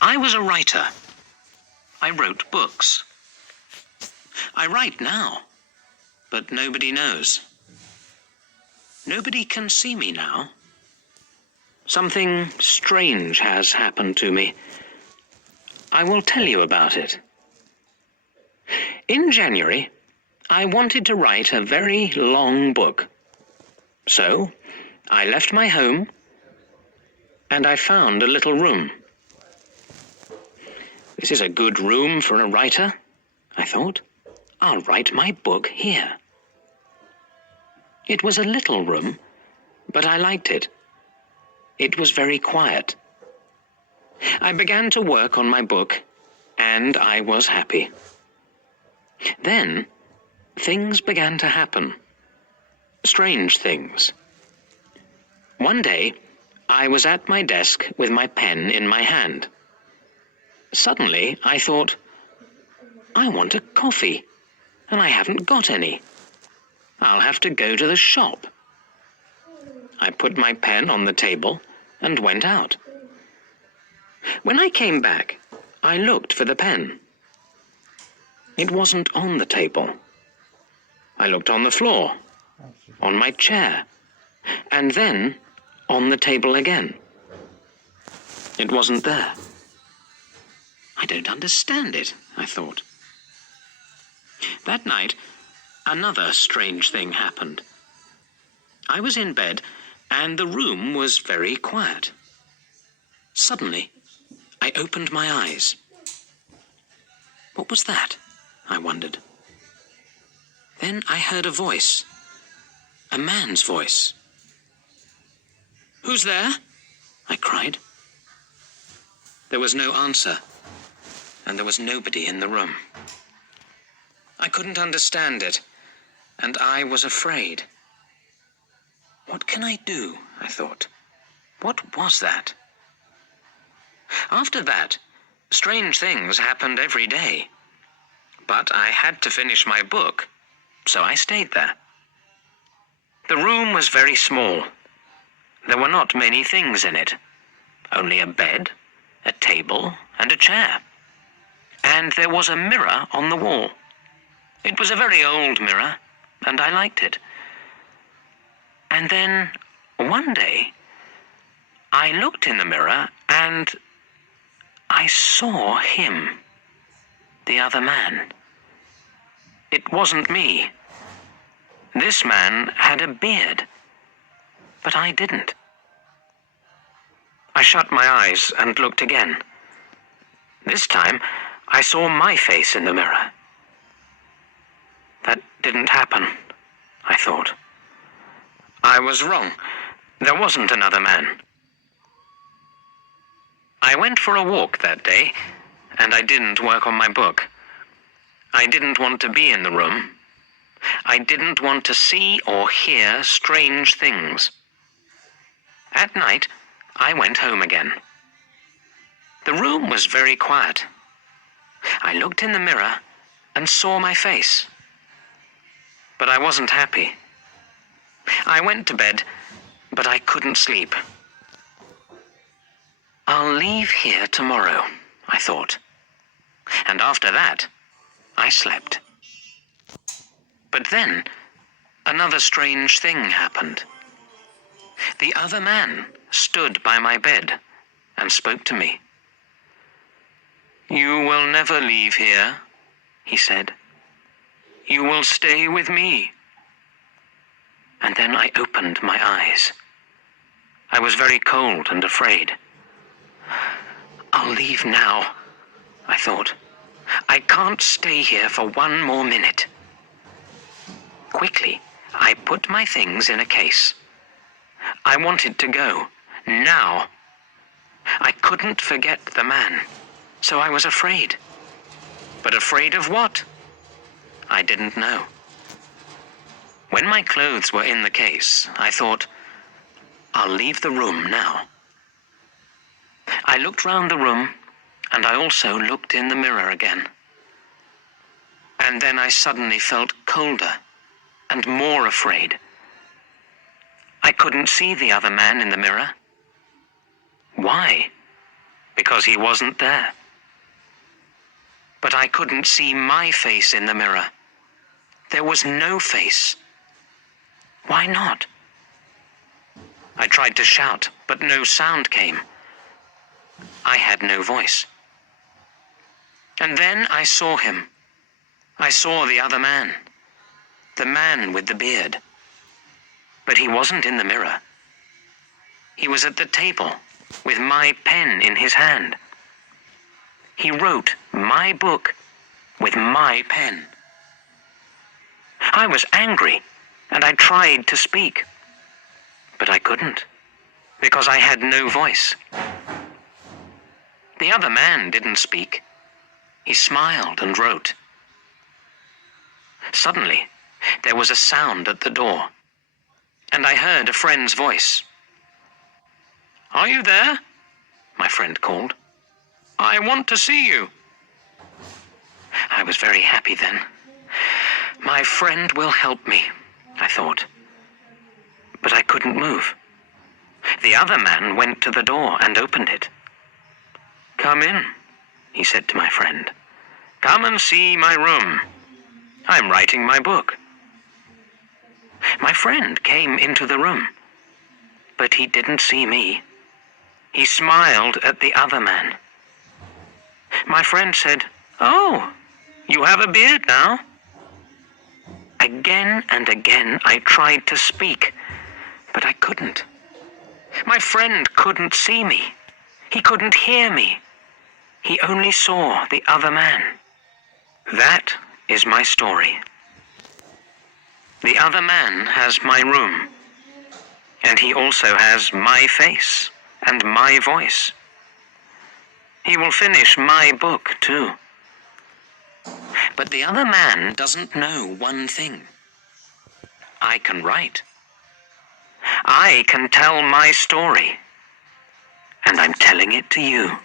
I was a writer. I wrote books. I write now, but nobody knows. Nobody can see me now. Something strange has happened to me. I will tell you about it. In January, I wanted to write a very long book. So, I left my home, and I found a little room. This is a good room for a writer, I thought. I'll write my book here. It was a little room, but I liked it. It was very quiet. I began to work on my book, and I was happy. Then, things began to happen. Strange things. One day, I was at my desk with my pen in my hand. Suddenly, I thought, I want a coffee, and I haven't got any. I'll have to go to the shop. I put my pen on the table and went out. When I came back, I looked for the pen. It wasn't on the table. I looked on the floor, on my chair, and then on the table again. It wasn't there. I don't understand it, I thought. That night, another strange thing happened. I was in bed, and the room was very quiet. Suddenly, I opened my eyes. What was that? I wondered. Then I heard a voice. A man's voice. "Who's there?" I cried. There was no answer, and there was nobody in the room. I couldn't understand it, and I was afraid. What can I do? I thought. What was that? After that, strange things happened every day. But I had to finish my book, so I stayed there. The room was very small. There were not many things in it. Only a bed, a table, and a chair. And there was a mirror on the wall. It was a very old mirror, and I liked it. And then, one day, I looked in the mirror, and I saw him, the other man. It wasn't me. This man had a beard, but I didn't. I shut my eyes and looked again. This time, I saw my face in the mirror. That didn't happen, I thought. I was wrong. There wasn't another man. I went for a walk that day, and I didn't work on my book. I didn't want to be in the room. I didn't want to see or hear strange things. At night, I went home again. The room was very quiet. I looked in the mirror and saw my face. But I wasn't happy. I went to bed, but I couldn't sleep. I'll leave here tomorrow, I thought. And after that, I slept. But then, another strange thing happened. The other man stood by my bed and spoke to me. "You will never leave here," he said. "You will stay with me." And then I opened my eyes. I was very cold and afraid. I'll leave now, I thought. I can't stay here for one more minute. Quickly, I put my things in a case. I wanted to go, now. I couldn't forget the man, so I was afraid. But afraid of what? I didn't know. When my clothes were in the case, I thought, I'll leave the room now. I looked round the room, and I also looked in the mirror again. And then I suddenly felt colder and more afraid. I couldn't see the other man in the mirror. Why? because he wasn't there. But I couldn't see my face in the mirror. There was no face. Why not? I tried to shout, but no sound came. I had no voice. And then I saw him. I saw the other man. The man with the beard. But he wasn't in the mirror. He was at the table, with my pen in his hand. He wrote my book with my pen. I was angry, and I tried to speak. But I couldn't, because I had no voice. The other man didn't speak. He smiled and wrote. Suddenly, there was a sound at the door, and I heard a friend's voice. "Are you there?" my friend called. "I want to see you." I was very happy then. My friend will help me, I thought. But I couldn't move. The other man went to the door and opened it. "Come in," he said to my friend. "Come and see my room. I'm writing my book." My friend came into the room, but he didn't see me. He smiled at the other man. My friend said, "Oh, you have a beard now?" Again and again I tried to speak, but I couldn't. My friend couldn't see me. He couldn't hear me. He only saw the other man. That is my story. The other man has my room, and he also has my face and my voice. He will finish my book too. But the other man doesn't know one thing. I can write. I can tell my story, and I'm telling it to you.